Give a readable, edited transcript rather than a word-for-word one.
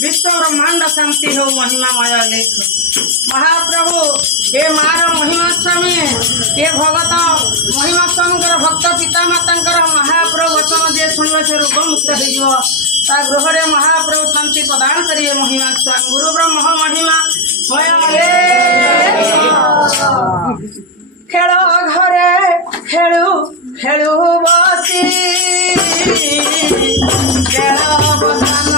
विश्व ब्रह्मांड शांति हो महिमा माया लेख महाप्रभु हे मार महिमा स्वामी हे भगत महिमा स्वामी भक्त पिता माता महाप्रभु वचन जे शुणवे से रोग मुक्त हो गृह महाप्रभु शांति प्रदान करिए महिमा स्वामी गुरु ब्रह्म महिमा माया खेल घरे खेलु खेलु बसी खेल बसान